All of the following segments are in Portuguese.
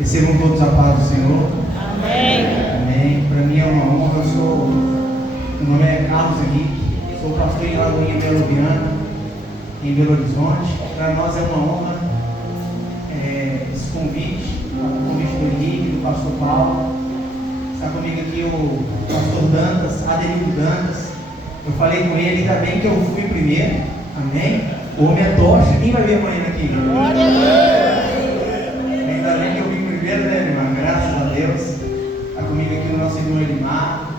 Recebam todos a paz do Senhor. Amém. Amém. Para mim é uma honra. Meu nome é Carlos Henrique, sou pastor em Lagoinha Belo Viana, em Belo Horizonte. Para nós é uma honra esse convite, o convite do Henrique, do pastor Paulo. Está comigo aqui o pastor Dantas, Aderico Dantas. Eu falei com ele, ainda bem que eu fui primeiro. Amém? O homem é tocha, quem vai ver amanhã aqui? Glória a Deus. Ainda bem que eu vim primeiro, né, irmã? Graças a Deus. Está comigo aqui o nosso irmão Elimar,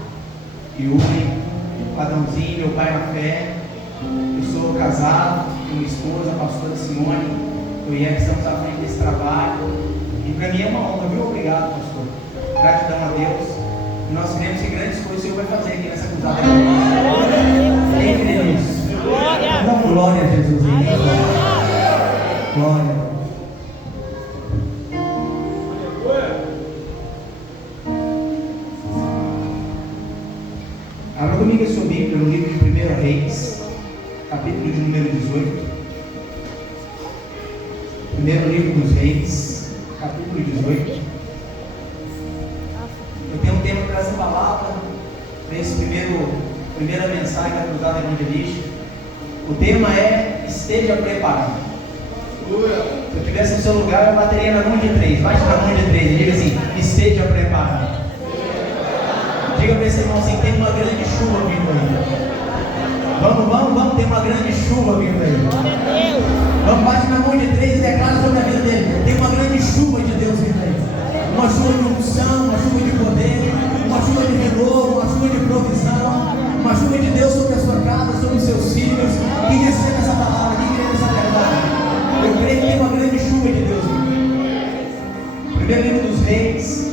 Yuri, o Adãozinho, meu pai na fé. Eu sou casado com minha esposa, a pastora Simone. Eu e ela estamos à frente desse trabalho. E para mim é uma honra, viu? Obrigado, pastor. Gratidão a Deus. E nós cremos que grandes coisas o Senhor vai fazer aqui nessa cruzada. Quem crê nisso? Dá glória a Jesus. Glória. Abra comigo a sua Bíblia no livro de 1 Reis, capítulo de número 18. Primeiro livro dos Reis, capítulo 18. Eu tenho um tema para essa palavra, para essa primeira mensagem da cruzada evangelística. O tema é: esteja preparado. Se eu estivesse no seu lugar, eu bateria na mão de 3. Bate na mão de 3 e diga assim: esteja preparado. Diga para esse irmão assim: tem uma grande chuva vindo aí. Vamos, tem uma grande chuva vindo aí. Vamos, bate na mão de 3 e declara sobre a vida dele: tem uma grande chuva de Deus vindo aí. Uma chuva de unção, uma chuva de poder, uma chuva de renovo, uma chuva de provisão, uma chuva de Deus sobre a sua casa, sobre os seus filhos. Quem recebe essa palavra, quem crê nessa verdade? Eu creio que tem uma grande chuva de Deus vindo. Primeiro livro dos Reis,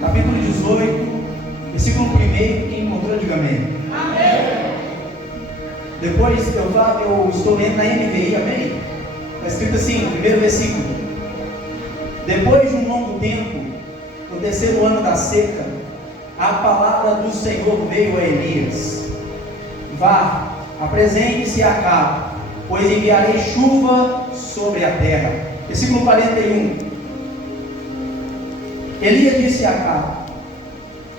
capítulo 18. Versículo 1, quem encontrou, diga amém. Amém. Depois eu estou lendo na NVI, amém? Está escrito assim, no primeiro versículo: depois de um longo tempo, no terceiro ano da seca, a palavra do Senhor veio a Elias: vá, apresente-se a Acabe, pois enviarei chuva sobre a terra. Versículo 41. Elias disse a Acabe: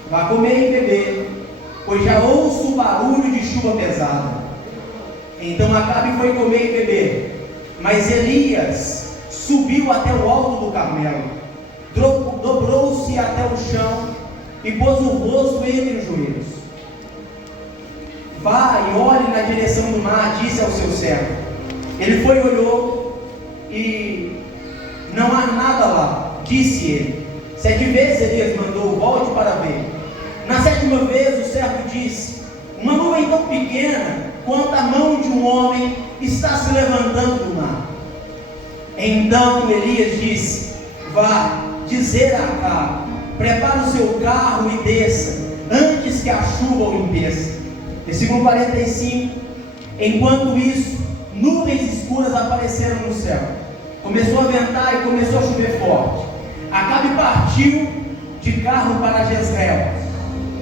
vá comer e beber, pois já ouço o barulho de chuva pesada. Então Acabe foi comer e beber, mas Elias subiu até o alto do Carmelo, dobrou-se até o chão e pôs o rosto entre os joelhos. Vá e olhe na direção do mar, disse ao seu servo. Ele foi e olhou, e não há nada lá, disse ele. 7 vezes Elias mandou: volte para ver. Na 7ª vez o servo disse: uma nuvem tão pequena quanto a mão de um homem está se levantando do mar. Então Elias disse: vá dizer a Acabe: prepare o seu carro e desça, antes que a chuva o impeça. Versículo 45. Enquanto isso, nuvens escuras apareceram no céu. Começou a ventar e começou a chover forte. Acabe partiu de carro para Jezreel.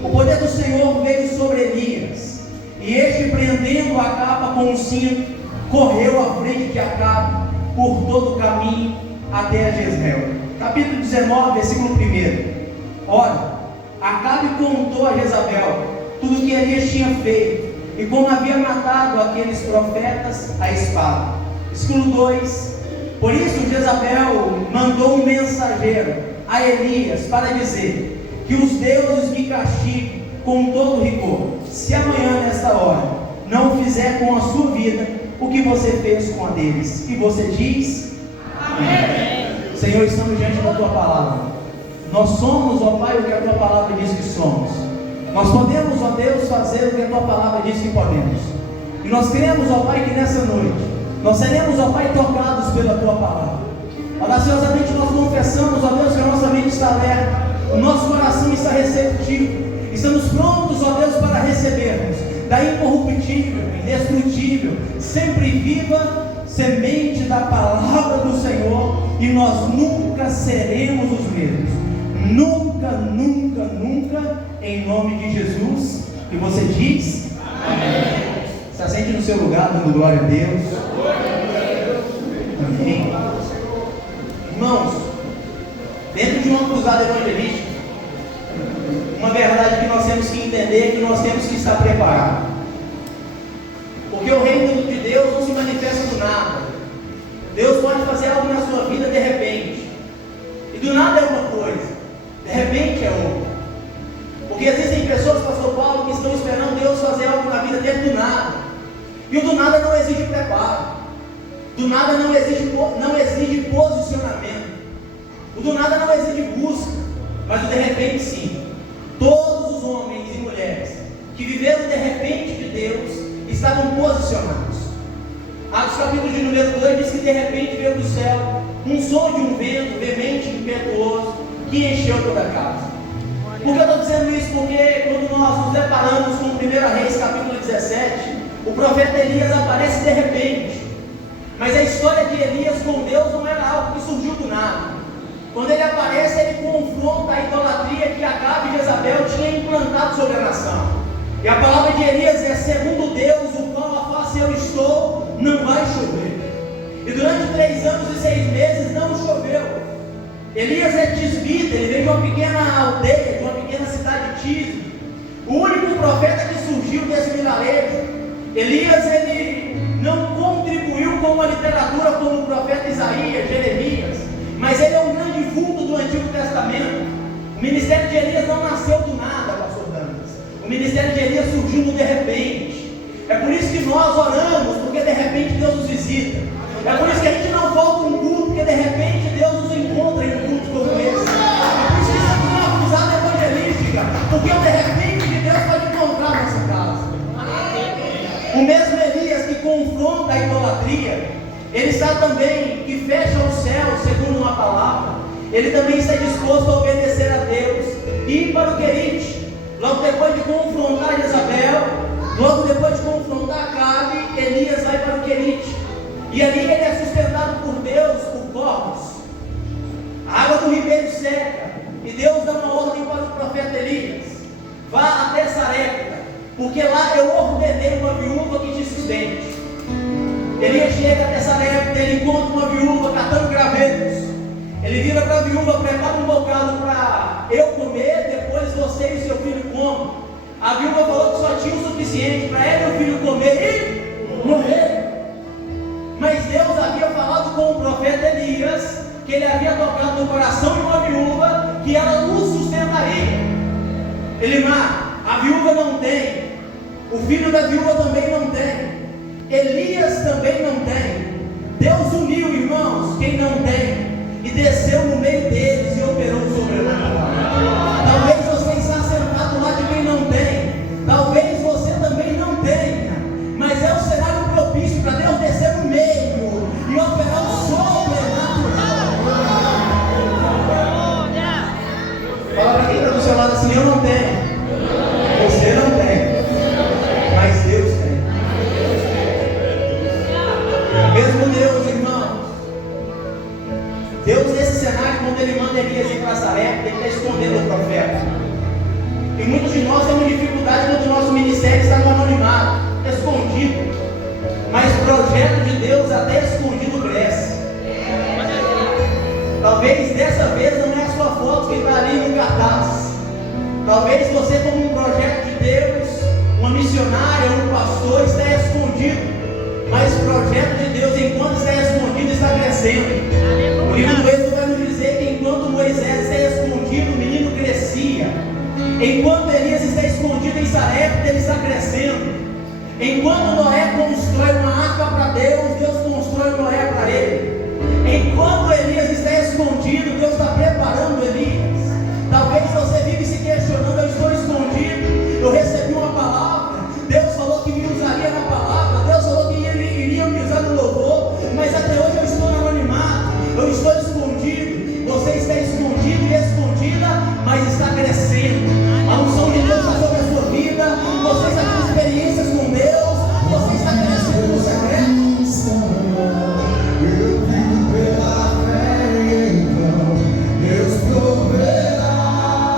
O poder do Senhor veio sobre Elias, e este, prendendo a capa com um cinto, correu à frente de Acabe por todo o caminho até Jezreel. Capítulo 19, versículo 1. Ora, Acabe contou a Jezabel tudo o que Elias tinha feito, e como havia matado aqueles profetas à espada. Versículo 2. Por isso Jezabel mandou um mensageiro a Elias para dizer: que os deuses me castiguem com todo rigor, se amanhã nesta hora não fizer com a sua vida o que você fez com a deles. E você diz: amém. Senhor, estamos diante da tua palavra. Nós somos, ó Pai, o que a tua palavra diz que somos. Nós podemos, ó Deus, fazer o que a tua palavra diz que podemos. E nós cremos, ó Pai, que nessa noite nós seremos, ó Pai, tocados pela tua palavra. Audaciosamente nós confessamos, ó Deus, que a nossa mente está aberta, o nosso coração está receptivo. Estamos prontos, ó Deus, para recebermos da incorruptível, indestrutível, sempre viva semente da palavra do Senhor, e nós nunca seremos os mesmos. Nunca, nunca, nunca, em nome de Jesus. E você diz: amém. Se assente no seu lugar, dando glória a Deus. Amém. Irmãos, dentro de uma cruzada evangelística. Uma verdade que nós temos que entender, que nós temos que estar preparados. Porque o reino de Deus não se manifesta do nada. Deus pode fazer algo na sua vida de repente. E do nada é uma coisa, de repente é outra. Porque existem pessoas, pastor Paulo, que estão esperando Deus fazer algo na vida dele do nada. E o do nada não exige preparo. Do nada não exige posicionamento. O do nada não exige busca. Mas o de repente sim. Todos os homens e mulheres que viveram de repente de Deus estavam posicionados. Atos capítulo de número 2 diz que de repente veio do céu um som de um vento veemente e impetuoso que encheu toda a casa. Por que eu estou dizendo isso? Porque quando nós nos deparamos com 1 Reis capítulo 17, o profeta Elias aparece de repente. Mas a história de Elias com Deus não era algo que surgiu do nada. Quando ele aparece, ele confronta a idolatria que Acabe e Jezabel tinham implantado sobre a nação. E a palavra de Elias é: segundo Deus, o qual a face eu estou, não vai chover. E durante 3 anos e 6 meses não choveu. Elias é tisbita, ele veio de uma pequena aldeia, de uma pequena cidade de Tisbe. O único profeta que surgiu desse vilarejo. Elias, ele não contribuiu com a literatura como o profeta Isaías, Jeremias, mas ele é um grande vulto do Antigo Testamento. O ministério de Elias não nasceu do nada, pastor Damas. O ministério de Elias surgiu de repente. É por isso que nós oramos, porque de repente Deus nos visita. É por isso que a gente não falta um culto, porque de repente Deus nos encontra em um culto como esse. É por isso que isso aqui é uma cruzada evangelística, porque de repente Deus pode encontrar a nossa casa. O mesmo Elias que confronta a idolatria, ele está também, que fecha o céu, segundo uma palavra, ele também está disposto a obedecer a Deus e ir para o Querite. Logo depois de confrontar Jezabel, logo depois de confrontar Acabe, Elias vai para o Querite. E ali ele é sustentado por Deus, por corpos. A água do ribeiro seca, e Deus dá uma ordem para o profeta Elias: vá até Sarepta, porque lá eu ordenei uma viúva que te sustente. Elias chega até Sarepta, ele encontra uma viúva catando gravetos. Ele vira para a viúva: prepara um bocado para eu comer, depois você e seu filho comam. A viúva falou que só tinha o suficiente para ela e o filho comer e morrer. Mas Deus havia falado com o profeta Elias que ele havia tocado no coração de uma viúva que ela o sustentaria. Elimar, a viúva não tem, o filho da viúva também não tem, Elias também não tem. Deus uniu, irmãos, quem não tem, e desceu no meio deles e operou o sobrenatural. Talvez você está sentado lá de quem não tem, talvez você também não tenha, mas é um cenário propício para Deus descer no meio e operar o sobrenatural. Fala para quem está do seu lado assim: eu não tenho, você não tem, mas Deus tem. Mesmo Deus, irmãos, Deus nesse cenário, quando Ele manda Elias ir para Sarepta, Ele está escondendo o profeta. E muitos de nós temos dificuldade quando o nosso ministério está no anonimato, escondido. Mas o projeto de Deus até escondido cresce. Talvez dessa vez não é a sua foto que está ali no cartaz. Talvez você, como um projeto de Deus, uma missionária, um pastor, está escondido. Mas o projeto de Deus, enquanto está escondido, está crescendo. O livro do Êxodo vai nos dizer que enquanto Moisés está escondido, o menino crescia. Enquanto Elias está escondido em Sarepta, ele está crescendo. Enquanto Noé constrói uma arca para Deus, Deus constrói Noé para ele. Enquanto Elias está escondido, Deus está preparando Elias. Talvez você vive se questionando: eu estou escondido, eu recebi uma palavra, Deus falou que me usaria na palavra, Deus falou que iria me usar no louvor, mas até hoje eu estou no anonimato, eu estou escondido. Você está escondido e escondida, mas está crescendo. A unção de Deus está sobre a sua vida, você está com experiências com Deus, você está crescendo no secreto. Eu vivo pela fé, então Deus proverá.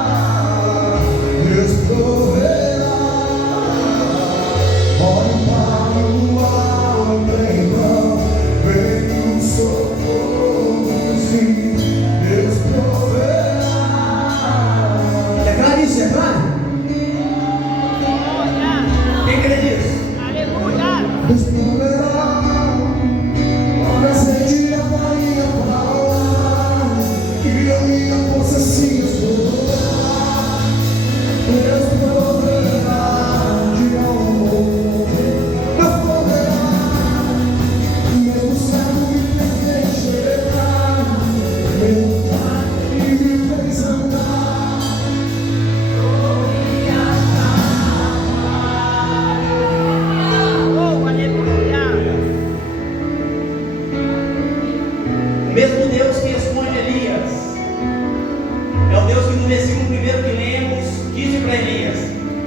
versículo primeiro que lemos, disse para Elias: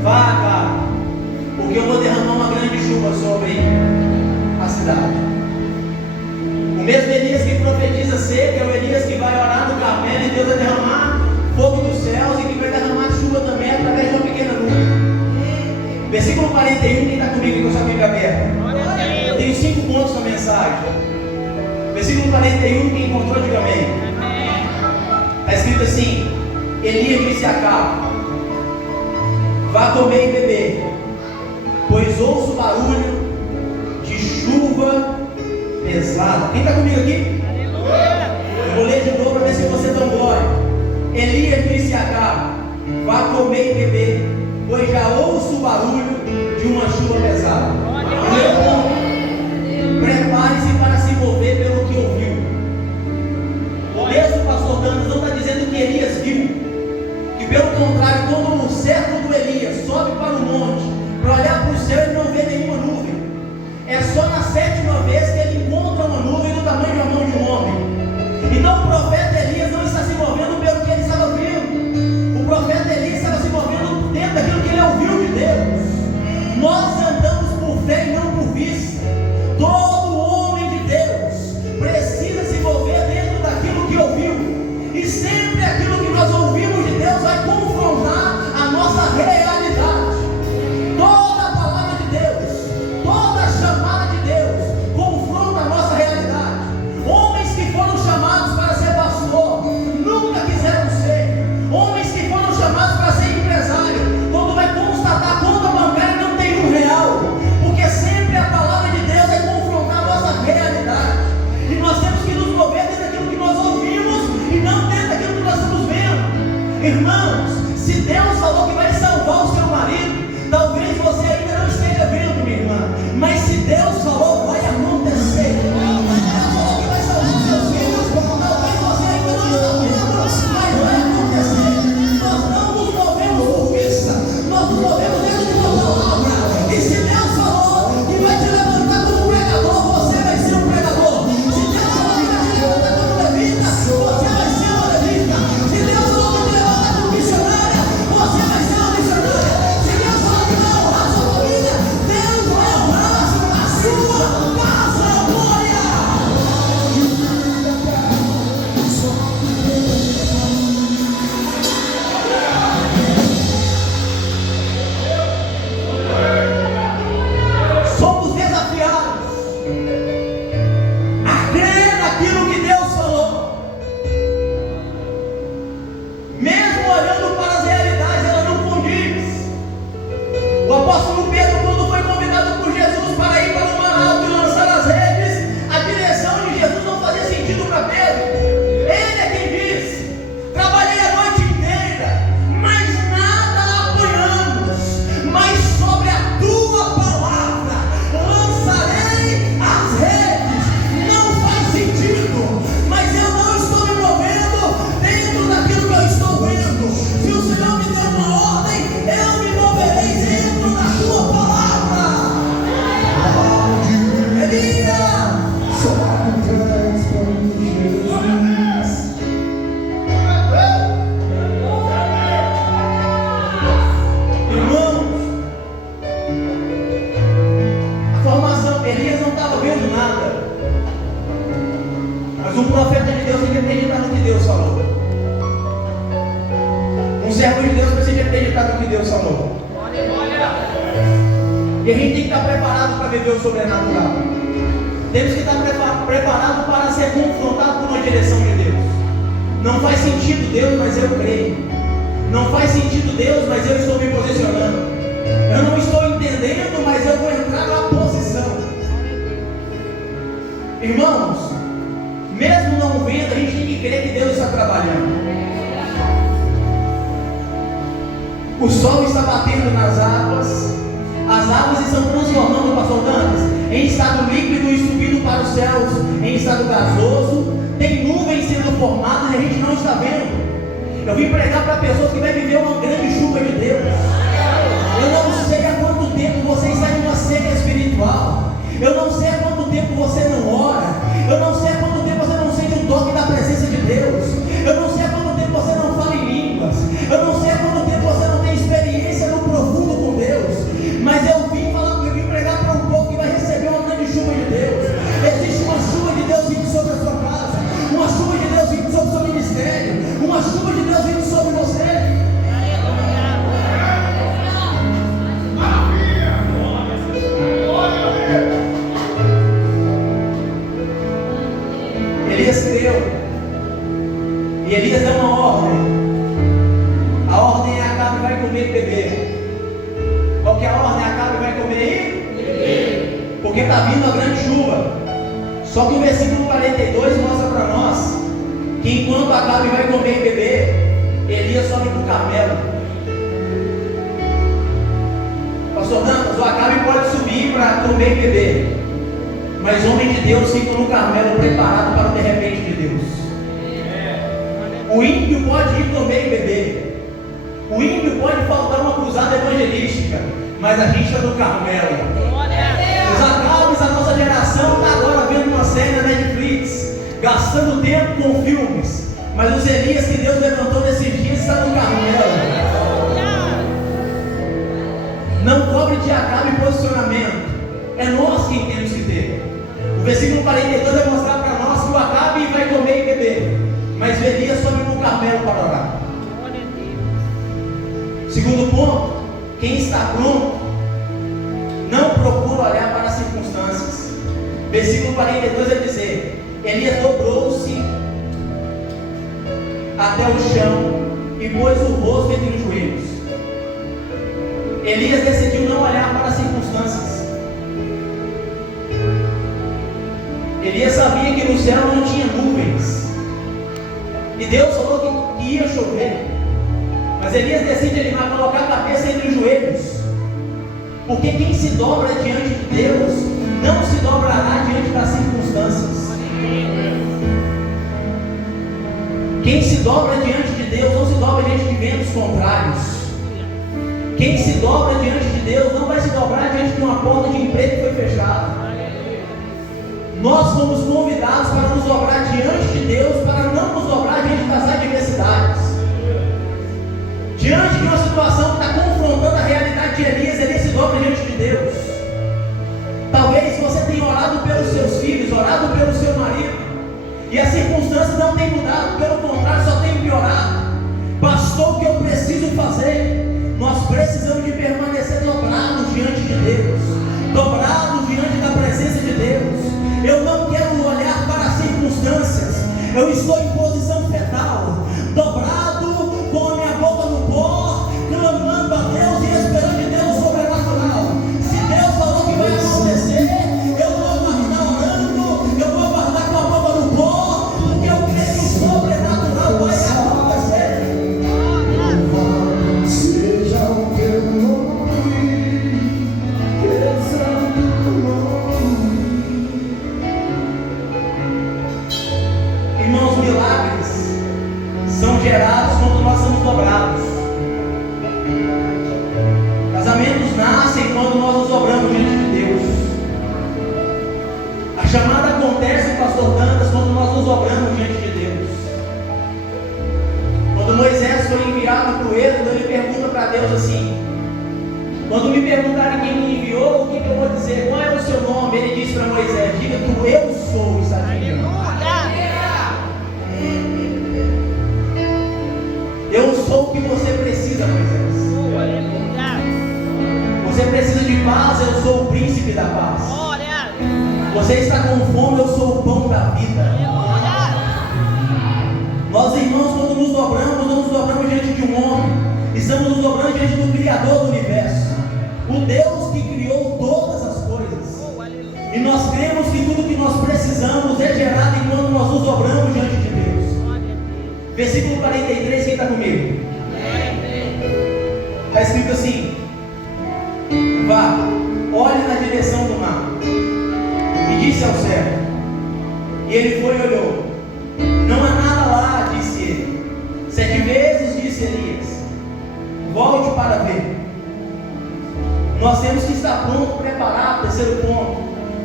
vá, cara, porque eu vou derramar uma grande chuva sobre a cidade. O mesmo Elias que profetiza seca é o Elias que vai orar no Carmelo e Deus vai derramar fogo dos céus e que vai derramar chuva também através de uma pequena nuvem. Versículo 41, quem está comigo com a sua Bíblia aberta? Eu tenho 5 pontos na mensagem. Versículo 41, quem encontrou, diga amém. Está escrito assim: Elias disse a Acabe: vá comer e beber, pois ouço barulho de chuva pesada. Quem está comigo aqui? Eu vou ler de novo para ver se você dá glória. Elias disse a Acabe: vá comer e beber, pois já ouço o barulho de uma chuva pesada. Prepare-se para se mover pelo que ouviu. O texto do pastor Danos não está dizendo que Elias viu, que pelo contrário, quando o servo do Elias sobe para o monte para olhar para o céu, ele não vê nenhuma nuvem. É só na 7ª vez que ele encontra uma nuvem do tamanho da mão de um homem. Então o profeta Elias não está se movendo pelo que ele estava vendo. O profeta Elias estava se movendo dentro daquilo que ele ouviu de Deus. Nós andamos por fé e não por vista. Todo homem de Deus precisa se mover dentro daquilo que ouviu. E sempre aquilo que nós ouvimos de Deus vai confrontar a nossa realidade. Toda a palavra de Deus, toda a chamada de Deus confronta a nossa realidade. Homens que foram chamados para ser pastor nunca quiseram ser. Homens que foram chamados para ser empresário, quando vai constatar a conta bancária não tem R$1, porque sempre a palavra de Deus vai confrontar a nossa realidade. E nós temos que nos mover dentro daquilo que nós ouvimos e não dentro daquilo que nós estamos vendo. Irmãos, se Deus falou que vai salvar o seu marido, talvez você ainda não esteja vendo, minha irmã, mas se Deus falou, vai acontecer. Se Deus falou que vai salvar os seus filhos, talvez você ainda não está vendo, mas vai acontecer. Nós não nos movemos por vista, nós nos movemos dentro de uma palavra. E se Deus falou que vai te levantar como pregador, você vai ser um pregador. Se Deus falou que vai te levantar como levita, você vai ser uma levita. Se Deus falou que te levantar como missionária, você vai ser uma missionária. Se Deus falou que vai honrar a sua família, Deus vai honrar a sua casa, glória. Somos desafiados a crer naquilo que Deus falou. Mesmo olhando para as realidades, ela não condiz. O apóstolo Pedro, quando foi convidado por Jesus para ir para o mar alto e lançar as redes, a direção de Jesus não fazia sentido para Pedro. Ele é quem diz: trabalhei a noite inteira, mas nada apanhamos, mas sobre a tua palavra lançarei as redes. Não faz sentido, mas eu não estou me movendo dentro daquilo que eu estou vendo. Se o Senhor me deu uma ordem, eu me moverei dentro da tua palavra. Elias! Irmãos, a formação, Elias não estava vendo nada, mas um profeta de Deus tem que acreditar no que Deus falou. Um servo de Deus precisa acreditar no que Deus falou. E a gente tem que estar preparado para viver o sobrenatural. Temos que estar preparados para ser confrontados por uma direção de Deus. Não faz sentido, Deus, mas eu creio. Não faz sentido, Deus, mas eu estou me posicionando. Eu não estou entendendo, mas eu vou entrar na posição. Irmãos, mesmo não vendo, a gente tem que crer que Deus está trabalhando. O sol está batendo nas águas, as águas estão transformando, pastor Dantas, em estado líquido e subindo para os céus, em estado gasoso. Tem nuvens sendo formadas e a gente não está vendo. Eu vim pregar para pessoas que vão viver uma grande chuva de Deus. Eu não sei há quanto tempo você está em uma seca espiritual. Eu não sei há quanto tempo você não ora. Eu não sei há quanto tempo você não sente o toque da presença de Deus. Eu não sei há quanto tempo você não fala em línguas. E Elias dá uma ordem. A ordem é: Acabe vai comer e beber. Qual que é a ordem? Acabe vai comer e beber. Porque está vindo a grande chuva. Só que o versículo 42 mostra para nós que enquanto Acabe vai comer e beber, Elias sobe para o Carmelo. Pastor Dantas, o Acabe pode subir para comer e beber, mas o homem de Deus fica no Carmelo preparado para o de repente de Deus. O ímpio pode ir comer e beber, o ímpio pode faltar uma cruzada evangelística, mas a gente está no Carmelo. Os Acabes da nossa geração está agora vendo uma série na Netflix, gastando tempo com filmes, mas os Elias que Deus levantou nesses dias estão no Carmelo. Não cobre de Acabe posicionamento, é nós quem temos que ter. O versículo 42 vai mostrar para nós que o Acabe vai comer e beber, mas o Elias sobe para o Carmelo para orar. Segundo ponto, quem está pronto não procura olhar para as circunstâncias. Versículo 42 vai dizer: Elias dobrou-se até o chão e pôs o rosto entre os joelhos. Elias decidiu não olhar para as circunstâncias. Elias sabia que no céu não tinha nuvens, e Deus falou que ia chover, mas Elias decide ele vai colocar a cabeça entre os joelhos, porque quem se dobra diante de Deus não se dobrará diante das circunstâncias. Quem se dobra diante de Deus não se dobra diante de ventos contrários. Quem se dobra diante de Deus não vai se dobrar diante de uma porta de emprego que foi fechada. Nós fomos convidados para nos dobrar diante de Deus, para não nos dobrar diante das adversidades. Diante de uma situação que está confrontando a realidade de Elias, ele se dobra diante de Deus. Talvez você tenha orado pelos seus filhos, orado pelo seu marido, e as circunstâncias não têm mudado, pelo contrário, só têm piorado. Pastor, o que eu preciso fazer? Nós precisamos de permanecer dobrados diante de Deus, dobrados diante da presença de Deus. Eu não quero olhar para as circunstâncias, eu estou em posição fetal, dobrado, com a minha boca no pó, clamando a Deus e esperando de Deus sobrenatural. Se Deus falou que vai acontecer, eu vou aguardar orando, eu vou aguardar com a boca no pó, porque eu creio que o sobrenatural vai acontecer. Seja o teu nome, exalta o nome. Irmãos, milagres são gerados quando nós somos dobrados. Casamentos nascem quando nós nos dobramos diante de Deus. A chamada acontece, pastor Dantas, quando nós nos dobramos diante de Deus. Quando Moisés foi enviado para o Êxodo, ele pergunta para Deus assim: quando me perguntarem quem me enviou, o que eu vou dizer? Qual é o seu nome? Ele disse para Moisés: diga que eu sou, está dizendo. Eu sou o que você precisa, Moisés. Você precisa de paz, eu sou o príncipe da paz. Você está com fome, eu sou o pão da vida. Nós, irmãos, quando nos dobramos, não nos dobramos diante de um homem, estamos nos dobrando diante do Criador do universo, o Deus que criou todas as coisas. E nós cremos que tudo que nós precisamos é gerado enquanto nós nos dobramos diante de Deus. Versículo 43, quem está comigo? Está escrito assim: vá, olhe na direção do mar. E disse ao servo, e ele foi e olhou. Não há nada lá, disse ele. 7 vezes, disse Elias, volte para ver. Nós temos que estar pronto, preparado, terceiro ponto,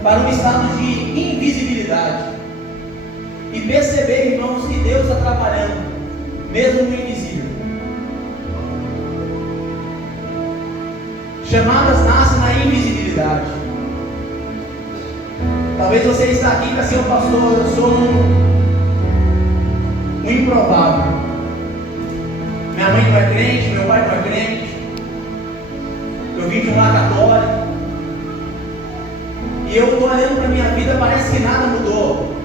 para um estado de invisibilidade. E perceber, irmãos, que Deus está trabalhando, mesmo no invisível. Chamadas nascem na invisibilidade. Talvez você está aqui para ser um pastor, eu sou um improvável. Minha mãe não é crente, meu pai não é crente, eu vim de um lar católico, e eu estou olhando para a minha vida, parece que nada mudou.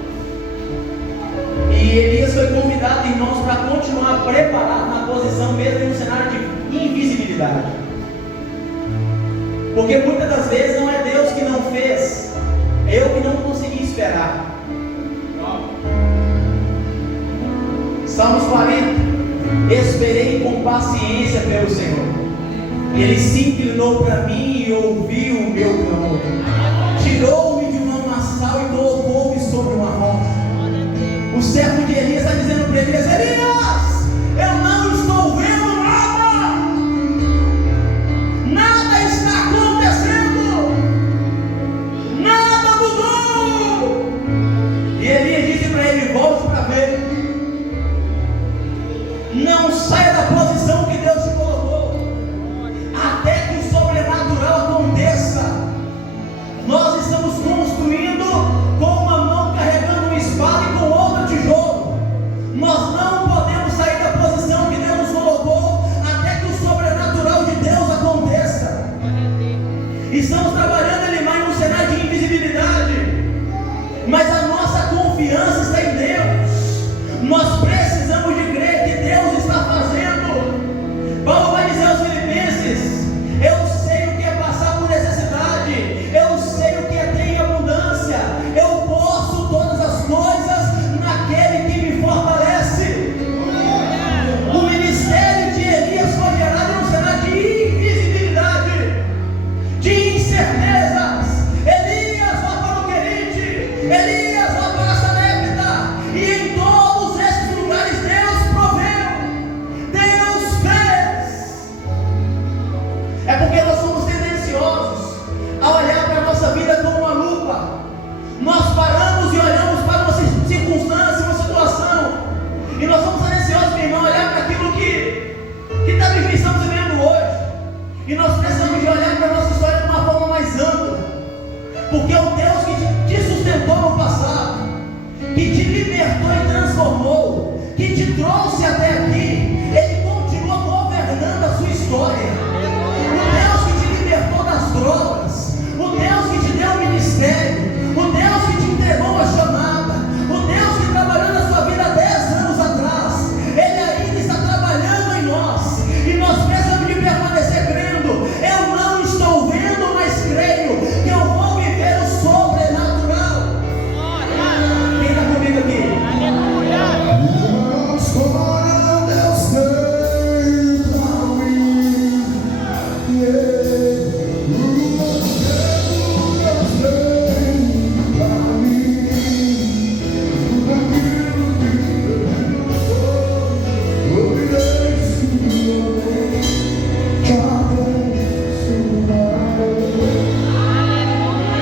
E Elias foi convidado, irmãos, para continuar preparado na posição, mesmo em um cenário de invisibilidade. Porque muitas das vezes não é Deus que não fez, é eu que não consegui esperar. Salmos 40. Esperei com paciência pelo Senhor. Ele se inclinou para mim e ouviu o meu clamor. Tirou-me de um lamaçal e colocou-me sobre uma rocha. O servo de Elias está dizendo para Elias: Elias, eu não estou vendo nada. Nada está acontecendo. Nada mudou. E Elias disse para ele: volte para ver. Não saia da posição que Deus te colocou, até que o sobrenatural aconteça. Nós estamos construindo com uma mão carregando uma espada e com outra tijolo. Nós não podemos sair da posição que Deus nos colocou, até que o sobrenatural de Deus aconteça. Estamos trabalhando ali mais num cenário de invisibilidade, mas a nossa confiança está em Deus. Nós precisamos de crer que Deus está fazendo. Paulo vai dizer aos Filipenses: eu sei o que é passar por necessidade, eu sei o que é ter em abundância, eu posso todas as coisas naquele que me fortalece. O ministério de Elias foi gerado num cenário de invisibilidade, de incertezas. Elias vai para o Querite, Elias vai para a Sarepta, e em todos esses lugares Deus proveu, Deus fez. É porque nós somos tendenciosos a olhar para a nossa vida com uma lupa. Nós paramos e olhamos para uma circunstância, uma situação, e nós somos tendenciosos, meu irmão, a olhar para aquilo que estamos vivendo hoje. E nós precisamos de olhar para a nossa história de uma forma mais ampla, porque o Deus que te sustentou no passado, que te libertou e transformou, que te trouxe até aqui, Ele continua governando a sua história. O Deus que te libertou das drogas, o Deus que te deu o ministério, o Deus que te entregou a chamada, o Deus que trabalhou na sua vida há 10 anos atrás, Ele ainda está trabalhando em nós, e nós precisamos de permanecer crendo. Eu não estou vendo, mas creio que eu vou viver o sobrenatural. Quem está comigo aqui?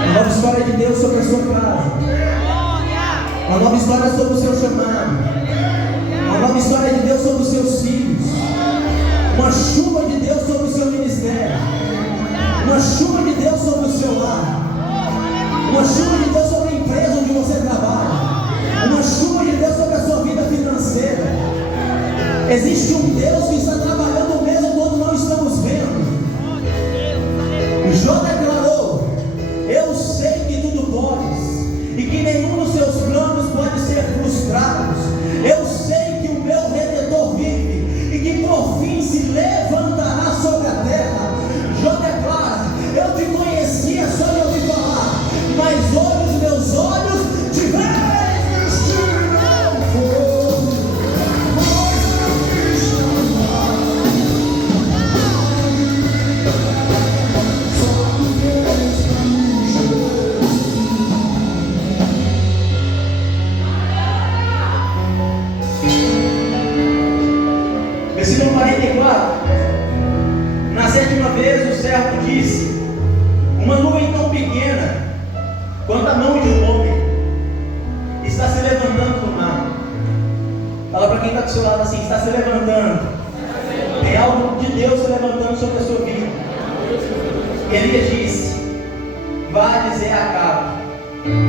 Uma nova história de Deus sobre a sua casa, uma nova história sobre o seu chamado, uma nova história de Deus sobre os seus filhos, uma chuva de Deus sobre o seu ministério, uma chuva de Deus sobre o seu lar, uma chuva de Deus sobre a empresa onde você trabalha, uma chuva de Deus sobre a sua vida financeira. Existe um Deus que está trabalhando mesmo quando não estamos vendo. Jó declarou: eu sei que tudo podes, e que nenhum dos seus planos pode ser frustrado. Eu sei que o meu Redentor vive, e que por fim se levantará sobre a terra. Jó declara: eu te conhecia só de ouvir falar, mas hoje os meus olhos te veem. Versículo 44. Na sétima vez o servo disse: uma nuvem tão pequena quanto a mão de um homem está se levantando no mar. Fala para quem está do seu lado assim: está se levantando. Tem algo de Deus se levantando sobre a sua vida. Elias disse: vá dizer a Acabe,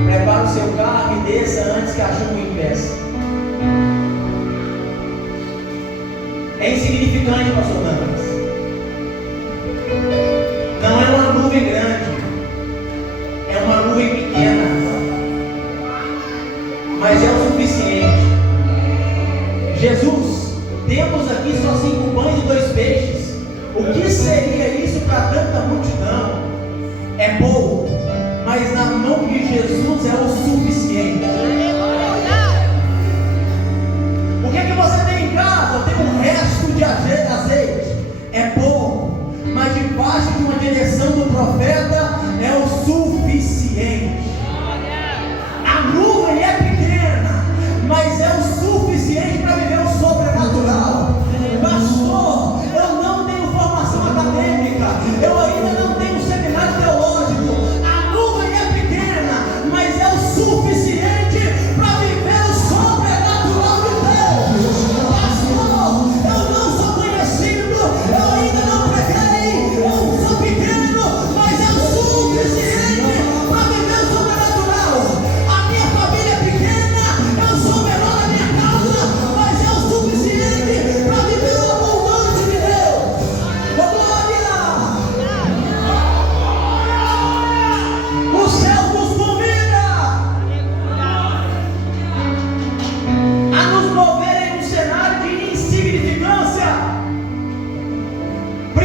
prepara o seu carro e desça antes que a chuva impeça. É insignificante, pastor Douglas. Não é uma nuvem grande, é uma nuvem pequena, mas é o suficiente temos aqui só 5 pães e 2 peixes. O que seria isso para tanta multidão? É pouco, mas na mão de Jesus é o suficiente. O que é que você tem em casa? Eu tenho um resto de azeite. É pouco, mas debaixo de uma direção do profeta é o suficiente. A nuvem é pequena, mas é o suficiente para viver o sobrenatural. Pastor, eu não tenho formação acadêmica, eu ainda não tenho seminário teológico. A nuvem é pequena, mas é o suficiente para viver o sobrenatural de Deus. Pastor, eu não sou conhecido, eu ainda não preguei, eu sou pequeno, mas é o suficiente para viver o sobrenatural. A minha família é pequena, eu sou menor na minha casa, mas é o suficiente para viver o abundante de Deus. Glória! O céu nos convida a nos mover em um cenário de insignificância. 1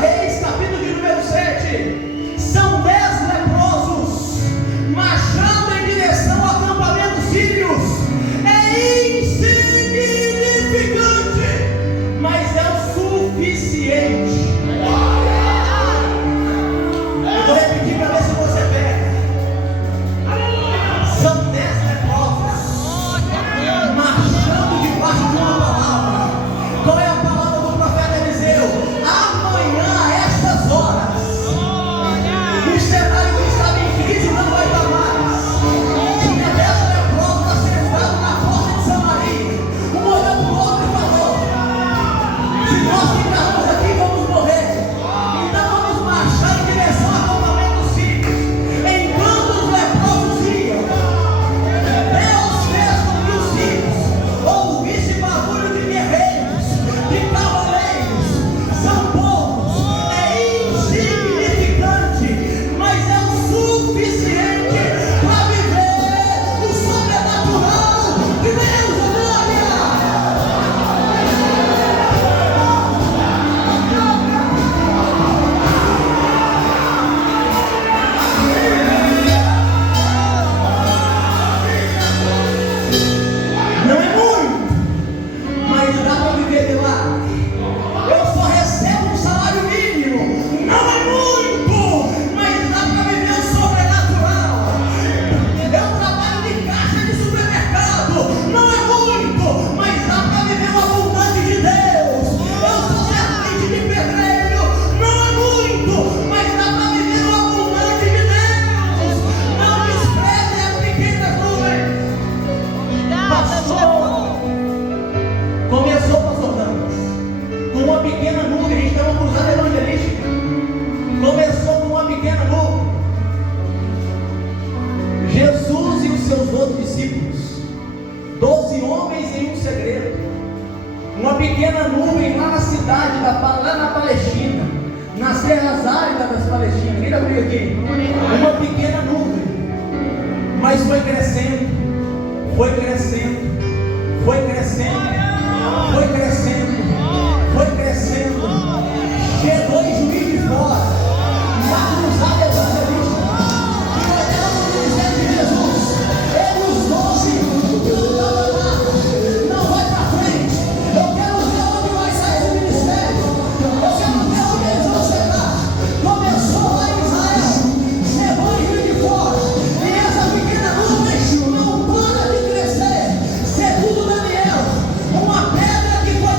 Reis, capítulo de número 7. São 10 leprosos marchando em direção ao acampamento sírios. É insignificante, mas é o suficiente. Eu vou repetir para ver se você pega. São 10 leprosos marchando debaixo de uma palavra. Qual é a palavra do profeta Eliseu? Amanhã, a estas horas, o cenário que estava em crise não vai dar mais. Tinha 10 leprosos assentados na porta de Samaria. Um olhou para o outro e falou: se nós ficarmos aqui, vamos morrer. Então vamos marchar em direção ao acampamento sírio. Enquanto os leprosos iam, Deus fez com que os sírios ouvissem barulho de guerreiros, de cavaleiros. São poucos, é insignificante, mas é o suficiente para viver o sobrenatural de Deus. Glória! Não é muito, mas dá para viver de lá. Eu só recebo um salário mínimo. Não é muito, mas dá para viver o sobrenatural. Eu trabalho de caixa de supermercado. Não é muito, mas dá para viver o abundante de Deus. Eu sou servente de pedreiro. Não é muito, mas dá para viver o abundante de Deus. Não despreze as pequenas nuvens. Começou, pastor Damas, com uma pequena nuvem. A gente estava cruzando evangelística. Começou com uma pequena nuvem. Jesus e os seus outros discípulos, 12 homens em um segredo. Uma pequena nuvem lá na cidade, lá na Palestina, nas terras áridas das Palestinas. Ninguém está comigo aqui? Uma pequena nuvem, mas foi crescendo, foi crescendo, foi crescendo, foi crescendo, foi crescendo. Chegou em Juiz de Fora, lá cruzada evangelística. E olhando o ministério de Jesus, ele os 12, que não estava lá, não vai para frente. Eu quero ver onde vai sair esse ministério. Eu quero ver onde eles vão chegar. Começou lá em Israel, chegou em Juiz de Fora, e essa pequena nuvem não para de crescer. Segundo Daniel, uma pedra que foi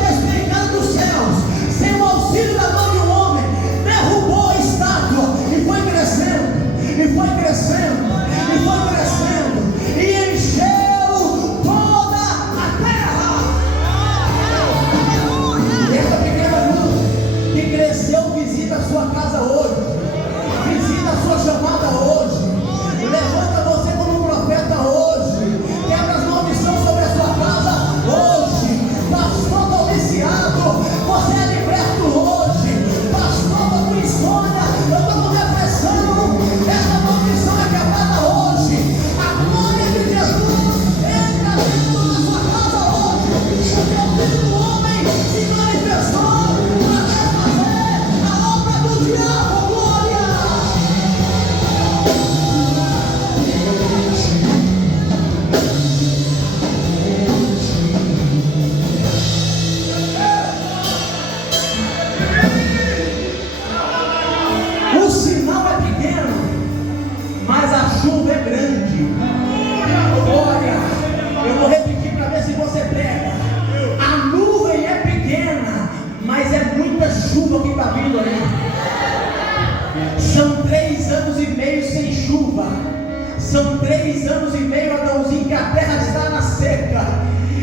anos e meio, Adãozinho, que a terra está na seca,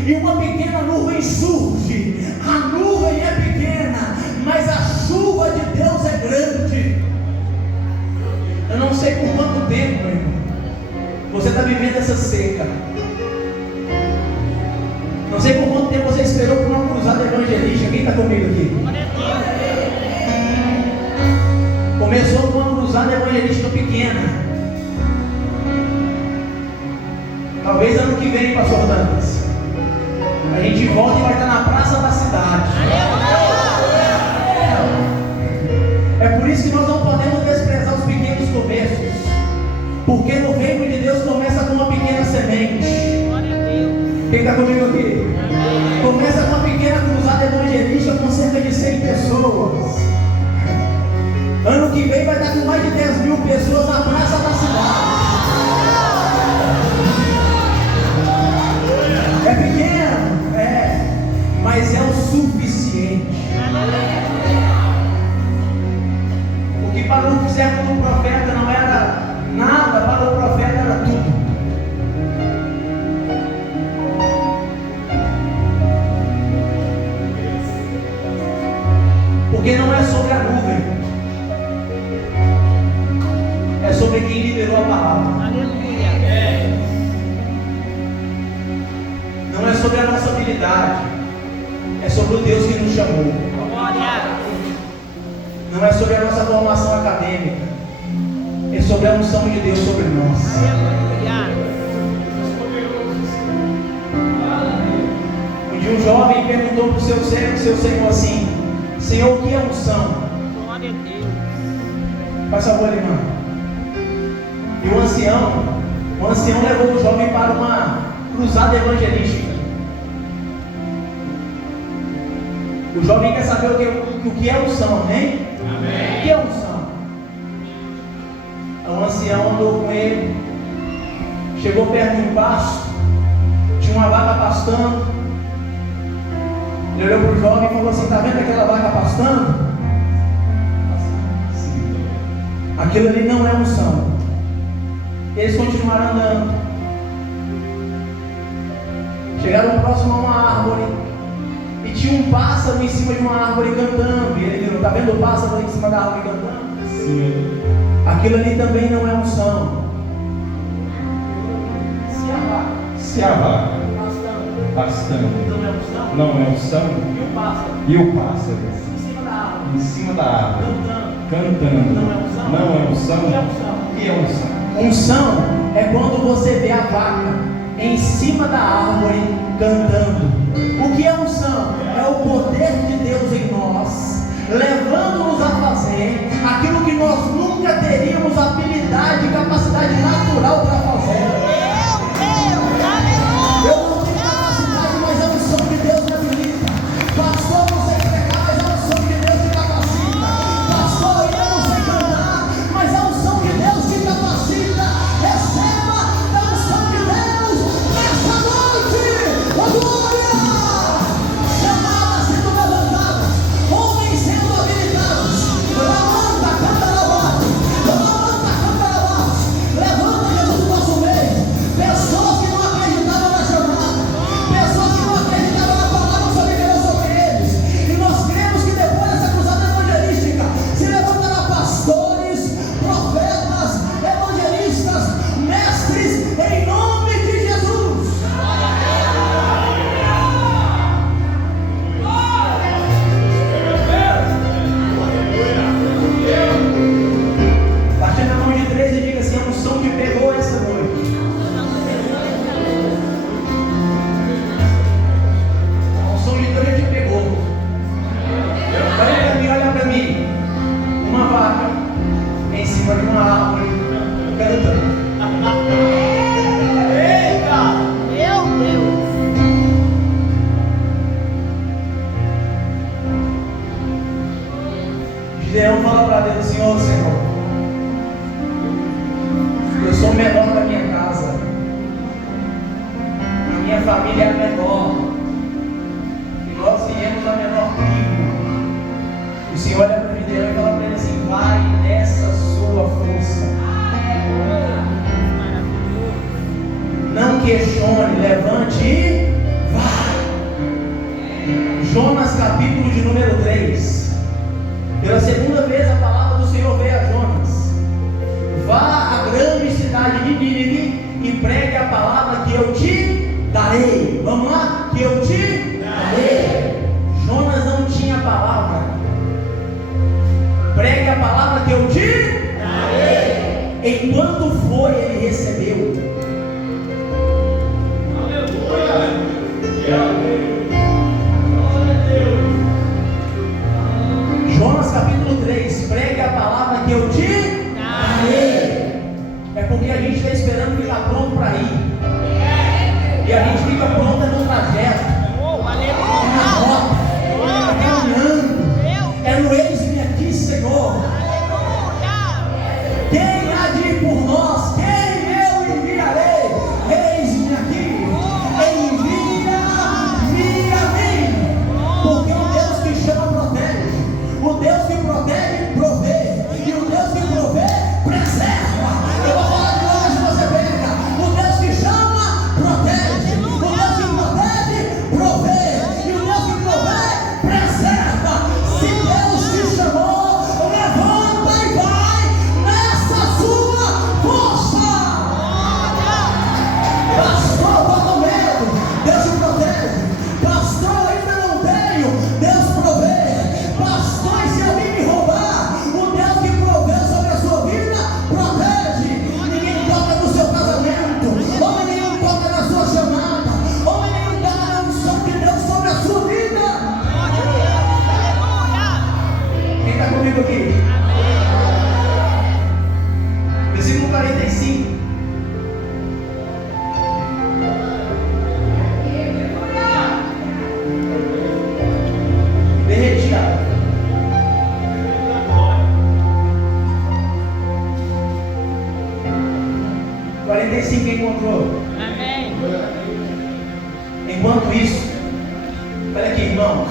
e uma pequena nuvem surge. A nuvem é pequena, mas a chuva de Deus é grande. Eu não sei por quanto tempo, irmão, você está vivendo essa seca. Não sei por quanto tempo você esperou por uma cruzada evangelística. Quem está comigo aqui? Começou com uma cruzada evangelística pequena. Talvez ano que vem, pastor Dantas, a gente volta e vai estar na praça da cidade. É por isso que nós não podemos desprezar os pequenos começos, porque no reino de Deus começa com uma pequena semente. Quem está comigo aqui? Começa com uma pequena cruzada evangelística com cerca de 100 pessoas. Ano que vem vai estar com mais de 10.000 pessoas na praça da cidade. É pequeno, mas é o suficiente. O que para o servo do profeta não era nada, para o profeta era tudo. Porque não é sobre a nuvem, é sobre quem liberou a palavra. Não é sobre a nossa habilidade, é sobre o Deus que nos chamou. Não é sobre a nossa formação acadêmica, é sobre a unção de Deus sobre nós. Um dia um jovem perguntou para o seu Senhor assim: Senhor, o que é unção? Glória a Deus. Faz favor, irmão. E o ancião levou o jovem para uma cruzada evangelística. O jovem quer saber o que é unção, amém? Amém. O que é unção? O ancião andou com ele, chegou perto de um pasto, tinha uma vaca pastando. Ele olhou para o jovem e falou assim: está vendo aquela vaca pastando? Aquilo ali não é unção. Eles continuaram andando. Chegaram próximo a uma árvore e tinha um pássaro em cima de uma árvore cantando. E ele virou: está vendo o pássaro em cima da árvore cantando? Sim. Aquilo ali também não é unção. Se a vaca pastando não é unção, e o pássaro em cima da árvore cantando não é unção, o que é unção? Unção é quando você vê a vaca em cima da árvore cantando. O que é unção? É o poder de Deus em nós, levando-nos a fazer aquilo que nós nunca teríamos habilidade e capacidade natural para fazer. Eu não tenho capacidade, mas a unção de Deus me habilita. Pastor, não sei pregar, mas a unção de Deus me capacita. Pastor, eu não sei cantar, mas a unção de Deus te capacita. Receba a unção de Deus nessa noite. Oh, glória! Chamadas sendo levantadas, homens sendo habilitados. Levanta, canta na voz. Levanta Jesus do nosso meio. Pessoas que não acreditavam na chamada, pessoas que não acreditavam na palavra, só liberou sobre eles. E nós cremos que depois dessa cruzada evangelística se levantará pastores, profetas, evangelistas, mestres, em nome de Jesus. Bate na mão de três e diga assim: a unção te pegou essa noite. A unção de Deus te pegou. Olha para mim. Uma vaca em cima de uma árvore cantando. Eita! Meu Deus. Gideão fala para Deus assim: ó Senhor, eu sou o menor da minha casa, a minha família é a menor, e nós viemos da menor tribo. O Senhor olha para Gideão e fala para ele assim: vai nessa sua força. capítulo de número 3. Pela segunda vez a palavra do Senhor veio a Jonas: vá à grande cidade de Nínive e pregue a palavra que eu te darei. Vamos lá? Que eu te darei. Jonas não tinha palavra. Pregue a palavra que eu te darei. Enquanto foi, ele recebeu. Aleluia. Jonas capítulo 3, pregue a palavra que eu te darei. É porque a gente está esperando ficar pronto para ir. E a gente fica pronto no trajeto. É na rota. É caminhando. É no eis-me aqui, Senhor. Quem há de ir por nós? Quem eu enviarei? Eis-me aqui. Envia-me a mim. Porque o Deus que chama protege. O Deus que protege, provê. E o Deus que provê, preserva. Eu vou falar de onde você pega. O Deus que chama, protege. O Deus que protege, provê. E o Deus que provê, preserva. Se Deus te chamou, levanta e vai nessa sua força. Pastor, estou com medo. Deus te protege. Pastor, ainda não tenho. Deus provê. Pastor, se alguém me roubar, o Deus que provê sobre a sua vida, protege. Ninguém toca no seu casamento, ou ninguém toca na sua chamada, ou ninguém toca na unção de Deus sobre a sua vida. Quem está comigo aqui? Versículo 45. Derretida. 45 encontrou. Amém. Enquanto isso, olha aqui, irmãos.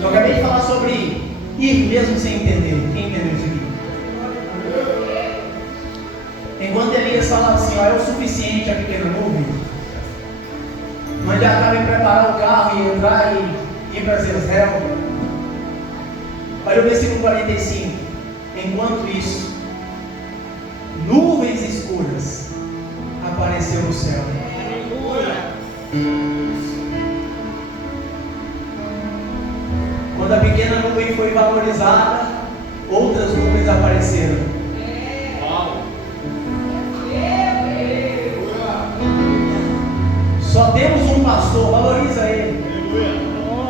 Eu acabei de falar sobre ir mesmo sem entender. Quem entendeu isso aqui? Enquanto Elias falava assim: ó, é o suficiente a pequena nuvem. Mande Acabe preparar o carro e entrar e ir para Jezreel. Olha o versículo 45. Enquanto isso, nuvens escuras apareceu no céu. Quando a pequena nuvem foi valorizada, outras nuvens apareceram. Só temos um pastor, valoriza ele.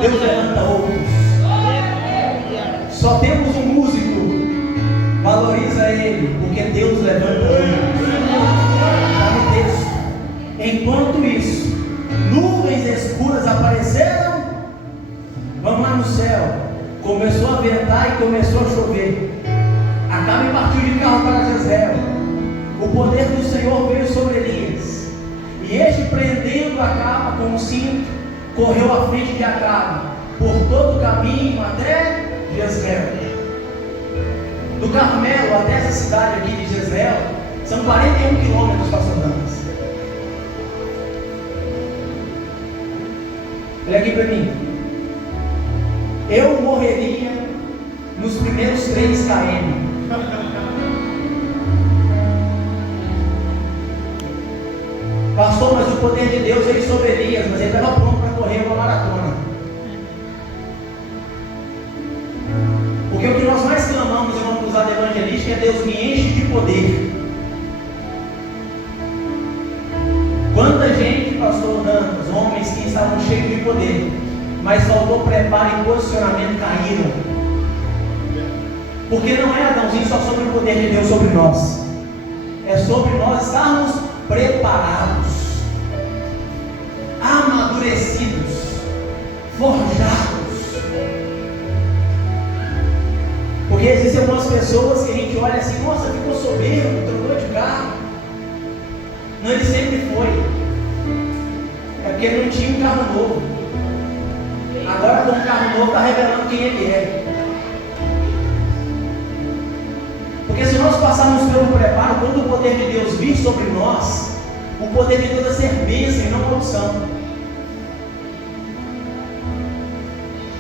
Deus levanta outros. Só temos um músico, valoriza ele, porque Deus levanta outros. Está no texto. Enquanto isso, nuvens escuras apareceram. Vamos lá no céu. Começou a ventar e começou a chover. Acabe partiu de carro para Jezreel. O poder do Senhor veio sobre Elias. E este, prendendo Acabe com um cinto, correu à frente de Acabe por todo o caminho até Jezreel. Do Carmelo até essa cidade aqui de Jezreel são 41 quilômetros, pastor Damas. Olha aqui para mim. Eu morreria nos primeiros 3 km. Pastor, mas o poder de Deus veio sobre Elias, mas ele estava pronto para correr uma maratona. Porque o que nós mais clamamos em uma cruzada evangelística é: Deus me enche de poder. Quanta gente, pastor Dantas, homens que estavam cheios de poder, mas faltou preparo e posicionamento, caíram. Porque não é, Adãozinho, só sobre o poder de Deus sobre nós. É sobre nós estarmos preparados, amadurecidos, forjados. Porque existem algumas pessoas que a gente olha assim: nossa, ficou soberbo, trocou de carro. Não, ele sempre foi. É porque ele não tinha um carro novo. Agora, com um carro novo, está revelando quem ele é. Porque se nós passarmos pelo preparo, quando o poder de Deus vir sobre nós, o poder de Deus é ser bênção e não maldição.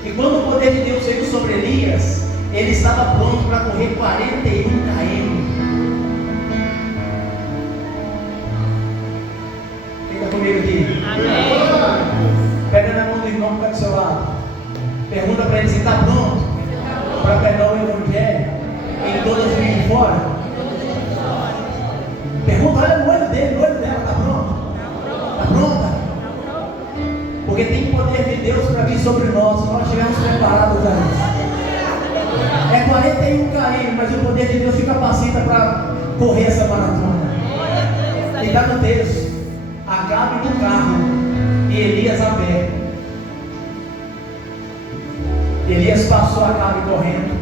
E quando o poder de Deus veio sobre Elias, ele estava pronto para correr 41 km. Quem está comigo aqui? Amém. Pega na mão do irmão que está do seu lado. Pergunta para ele se está pronto para pegar o Evangelho em todas as vias de fora. Pergunta, olha no olho dele, no olho dela, está pronto? Está pronta? Porque tem poder de Deus para vir sobre nós, se nós estivermos preparados para isso. É 41 km, mas o poder de Deus te capacita para correr essa maratona. E está no texto: Acabe no carro e Elias a pé. Elias passou Acabe correndo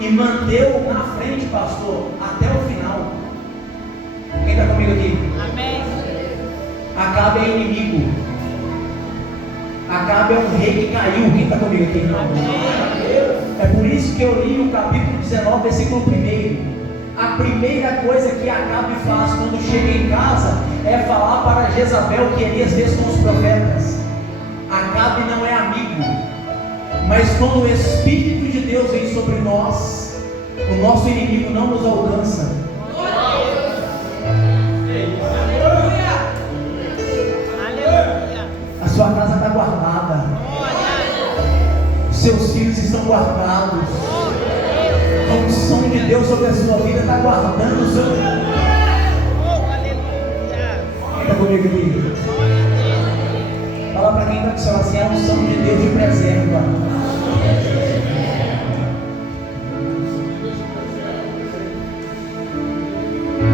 e manteve na frente, pastor, até o final. Quem está comigo aqui? Amém. Acabe é inimigo. Acabe é um rei que caiu. Quem está comigo aqui? É por isso que eu li o capítulo 19, versículo 1. A primeira coisa que Acabe faz quando chega em casa é falar para Jezabel o que Elias fez com os profetas. Acabe não é amigo, mas quando o Espírito de Deus vem sobre nós, o nosso inimigo não nos alcança. A sua casa está guardada, os seus filhos estão guardados, a unção de Deus sobre a sua vida está guardando o seu. Quem está comigo aqui? Fala para quem está com o seu assim: a unção de Deus te preserva.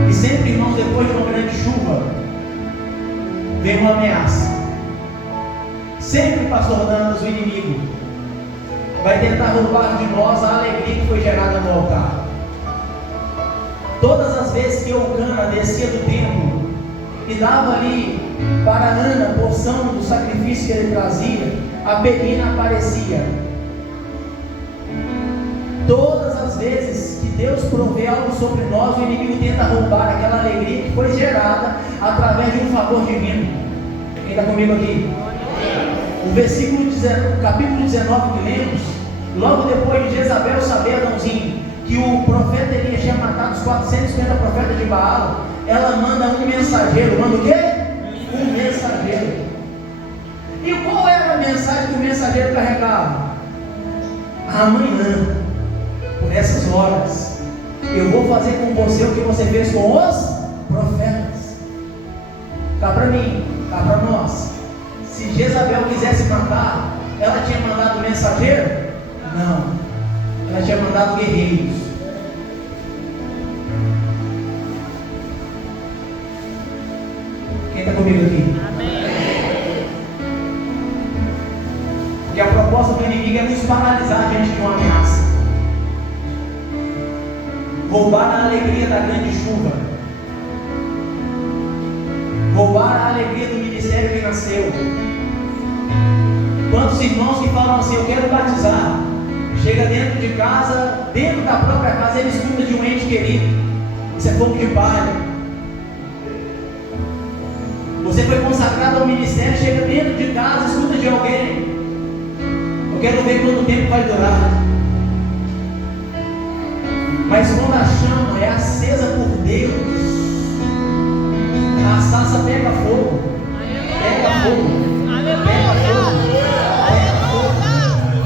E sempre, irmãos, depois de uma grande chuva, vem uma ameaça. Sempre, pastor Danos, o inimigo vai tentar roubar de nós a alegria que foi gerada no altar. Todas as vezes que Eucana descia do templo e dava ali para Ana a porção do sacrifício que ele trazia, a Penina aparecia. Todas as vezes que Deus provê algo sobre nós, o inimigo tenta roubar aquela alegria que foi gerada através de um favor divino. Quem está comigo aqui? O versículo capítulo 19 que lemos, logo depois de Jezabel saber, Adãozinho, que o profeta Elias tinha matado os 450 profetas de Baal, ela manda um mensageiro. Manda o quê? Um mensageiro. E qual era a mensagem que o mensageiro carregava? Amanhã, por essas horas, eu vou fazer com você o que você fez com os profetas. Está para mim, está para nós. Se Jezabel quisesse matar, ela tinha mandado mensageiro? Não, ela tinha mandado guerreiros. Quem está comigo aqui? Amém. Porque a proposta do inimigo é nos paralisar diante de uma ameaça, roubar a alegria da grande chuva, roubar a alegria do ministério que nasceu. Quantos irmãos que falam assim: eu quero batizar, chega dentro de casa, dentro da própria casa, ele escuta de um ente querido: isso é fogo de palha. Você foi consagrado ao ministério, chega dentro de casa, escuta de alguém: eu quero ver quanto tempo vai durar. Mas quando a chama é acesa por Deus, a sarça pega fogo, pega fogo, pega fogo,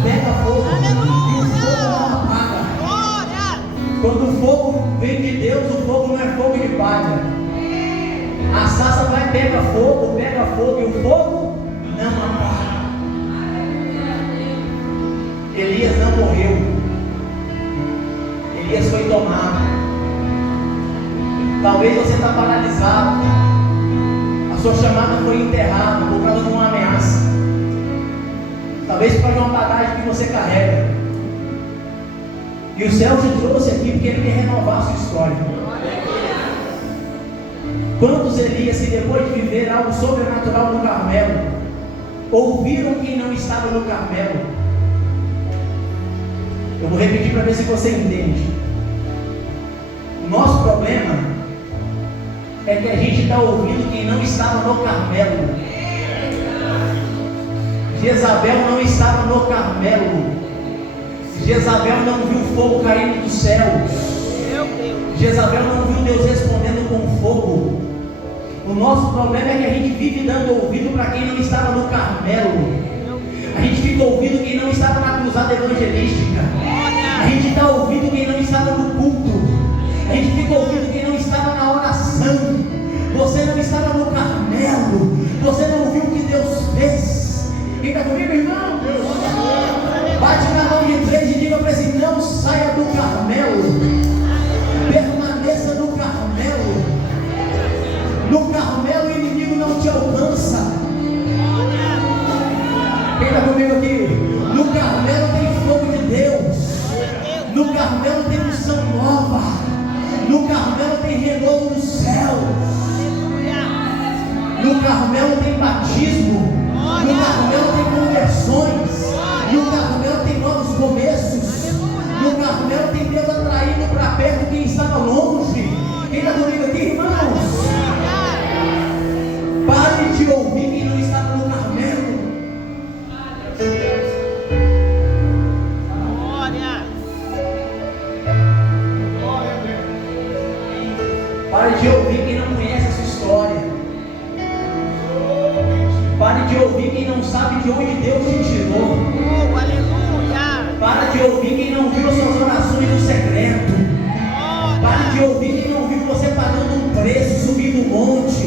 pega fogo, e o fogo não apaga. Quando o fogo vem de Deus, o fogo não é fogo de palha. A sarça vai, pega fogo, e o fogo não apaga. Elias não morreu, Elias foi tomado. Talvez você está paralisado, a sua chamada foi enterrada por causa de uma ameaça, talvez por causa de uma bagagem que você carrega, e o céu te trouxe aqui porque Ele quer renovar a sua história. Quantos Elias que depois de viver algo sobrenatural no Carmelo, ouviram quem não estava no Carmelo? Eu vou repetir para ver se você entende. O nosso problema é que a gente está ouvindo quem não estava no Carmelo. Jezabel não estava no Carmelo. Jezabel não viu fogo caindo do céu. Jezabel não viu Deus respondendo com fogo. O nosso problema é que a gente vive dando ouvido para quem não estava no Carmelo. A gente fica ouvindo quem não estava na cruzada evangelística. A gente está ouvindo quem não estava no culto. A gente fica ouvindo quem não estava na oração. Você não estava no Carmelo. Você não viu o que Deus fez. Quem está comigo, irmão? Bate na mão de 3 e diga para esse: não saia do Carmelo. Permaneça no Carmelo. No Carmelo o inimigo não te alcança. Quem está comigo aqui? No Carmelo tem fogo de Deus. No Carmelo tem unção nova. No Carmelo tem renovo do céu. No Carmelo tem batismo. No Carmelo tem conversões. No Carmelo tem novos começos. No Carmelo tem Deus atraindo para perto quem estava longe. Quem está comigo aqui, irmãos? Pare de ouvir quem não estava no Carmelo. Pare de ouvir quem não conhece essa história. Pare de ouvir quem não sabe de onde Deus te tirou. Pare de ouvir quem não viu suas orações no secreto. Pare de ouvir quem não viu você pagando um preço, subindo um monte.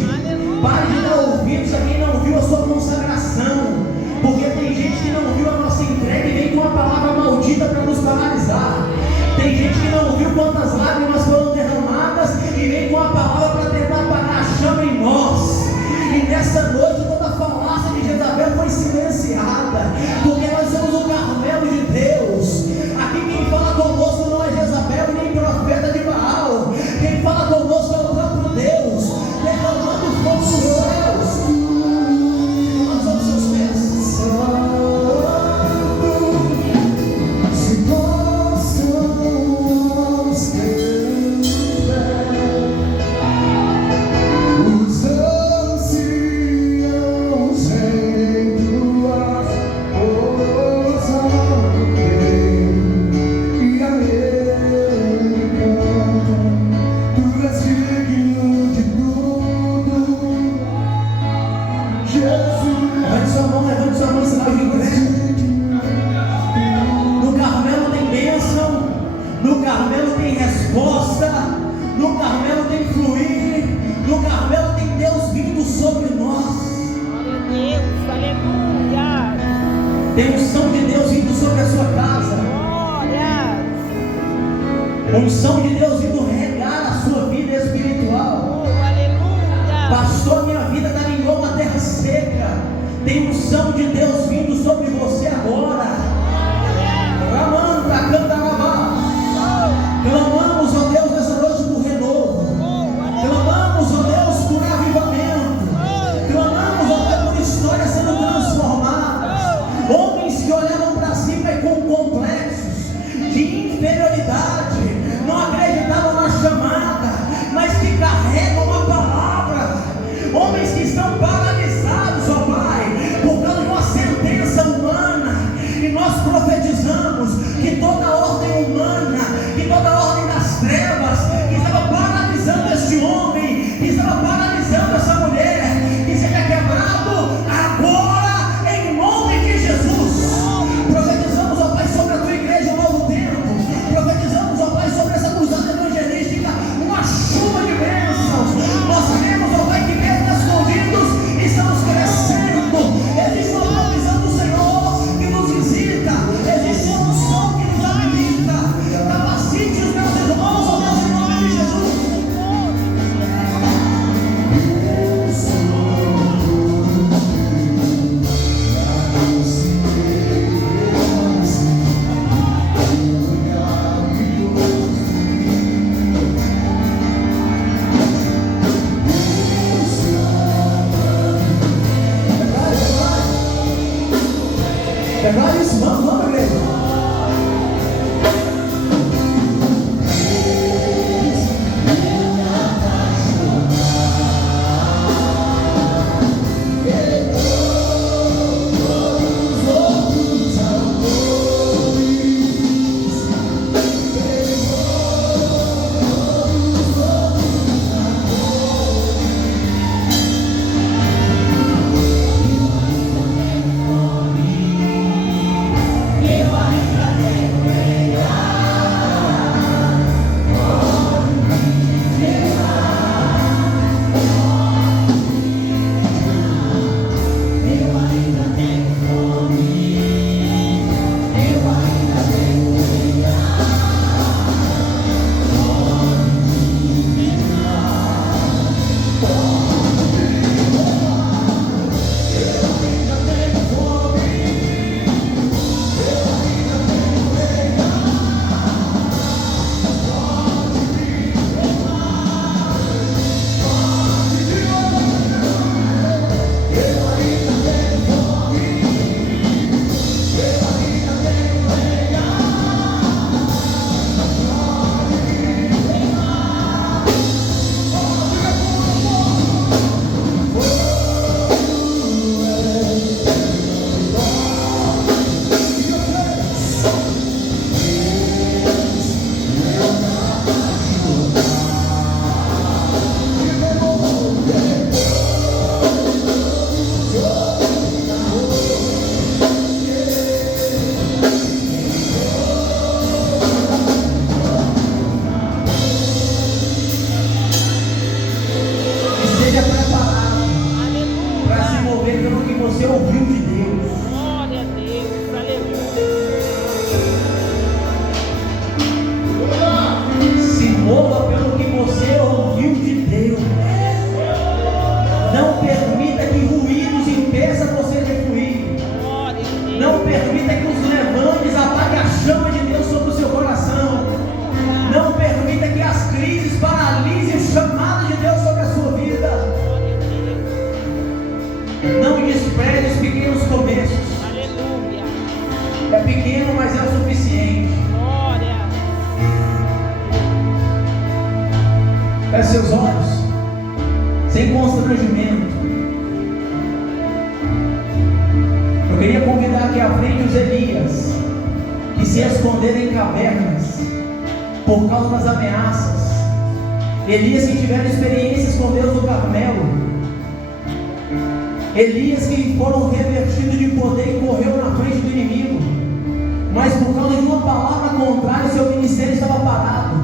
Pare de dar ouvidos a quem não viu a sua consagração. Porque tem gente que não viu a nossa entrega e vem com uma palavra maldita para nos paralisar. Tem gente que não viu quantas lágrimas foram derramadas e vem com a palavra para tentar apagar a chama em nós. E nessa noite toda a falácia de Jezabel foi silenciada, porque nós somos o Carmelo de Deus. Aqui quem fala conosco não é Jezabel nem profeta de Baal. Quem fala conosco é o próprio Deus, derramando fogo dos céus. Nós somos seus pés. Se possamos ter os anciãos em tua força e a ele canta, tu és digno de tudo, Jesus. Levante sua mão, sinal de igreja. No Carmelo tem bênção. No Carmelo tem resposta. No Carmelo tem fluir. No Carmelo tem Deus vindo sobre nós. Tem unção de Deus vindo sobre a sua casa. Unção de Deus vindo regar a sua vida espiritual. Pastor, minha vida está igual uma terra seca. Tem unção de Deus vindo sobre você agora. Ramanda, canta lavá. Clamamos, ó Deus, nessa noite por renovo. Clamamos, ó Deus, por avivamento. Clamamos, ó Deus, por histórias sendo transformadas. Homens que olhavam para cima e com complexos de inferioridade, não acreditavam na chamada, mas que carregam a palavra. Homens que estão paralisados, ó Pai, por causa de uma sentença humana. E nós profetizamos que toda ordem humana, que toda ordem das trevas, que estava paralisando este homem, que estava paralisando essa mulher, que seja quebrado agora, em nome de Jesus. Profetizamos, ó Pai, sobre a tua igreja um novo tempo. Profetizamos, ó Pai, sobre essa cruzada evangelística, uma chuva de bênçãos. Nós sabemos, ó Pai, que mesmo escondidos estamos crescendo. Existe uma provisão do Senhor que nos visita. Existe uma unção que nos habilita. Capacite os meus irmãos, ó Deus, em nome de Jesus. Declara isso, vamos, igreja. constrangimento. Eu queria convidar aqui à frente os Elias, que se esconderam em cavernas por causa das ameaças. Elias que tiveram experiências com Deus no Carmelo. Elias que foram revestidos de poder e correu na frente do inimigo. Mas por causa de uma palavra contrária, seu ministério estava parado.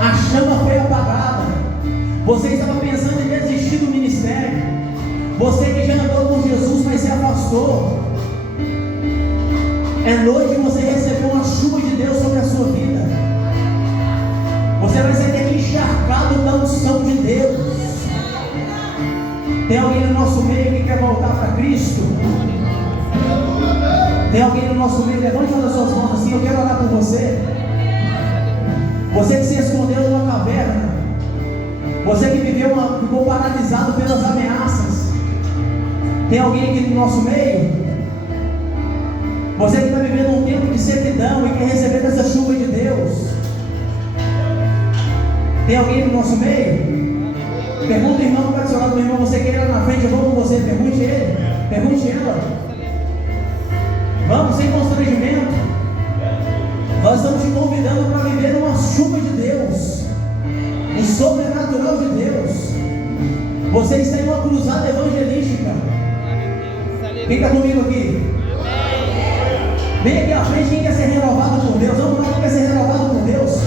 A chama foi apagada. Você estava pensando em desistir do ministério. Você que já andou com Jesus, mas se afastou. É noite que você recebeu uma chuva de Deus sobre a sua vida. Você vai sair daqui encharcado da unção de Deus. Tem alguém no nosso meio que quer voltar para Cristo? Tem alguém no nosso meio? Levante uma das suas mãos assim, eu quero orar por você. Você que se escondeu numa caverna. Você que ficou paralisado pelas ameaças. Tem alguém aqui no nosso meio? Você que está vivendo um tempo de sequidão e quer receber essa chuva de Deus. Tem alguém no nosso meio? Pergunta o irmão que está do seu lado, meu irmão, você quer ir lá na frente, eu vou com você, pergunte ele, pergunte ela. Vamos, sem constrangimento. Nós estamos te convidando para viver uma chuva de Deus, o sobrenatural de Deus. Você está em uma cruzada evangelística. Quem está comigo aqui? Vem aqui à frente, quem quer ser renovado por Deus? Vamos lá, quem quer ser renovado por Deus?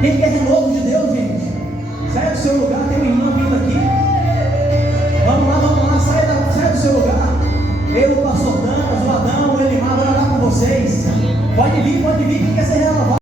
Quem quer renovo de Deus, gente? Sai do seu lugar, tem uma irmã vindo aqui. Vamos lá, sai do seu lugar. Eu, o pastor Damas, o Adão, o Elimar, vão orar com vocês. Pode vir, quem quer ser renovado?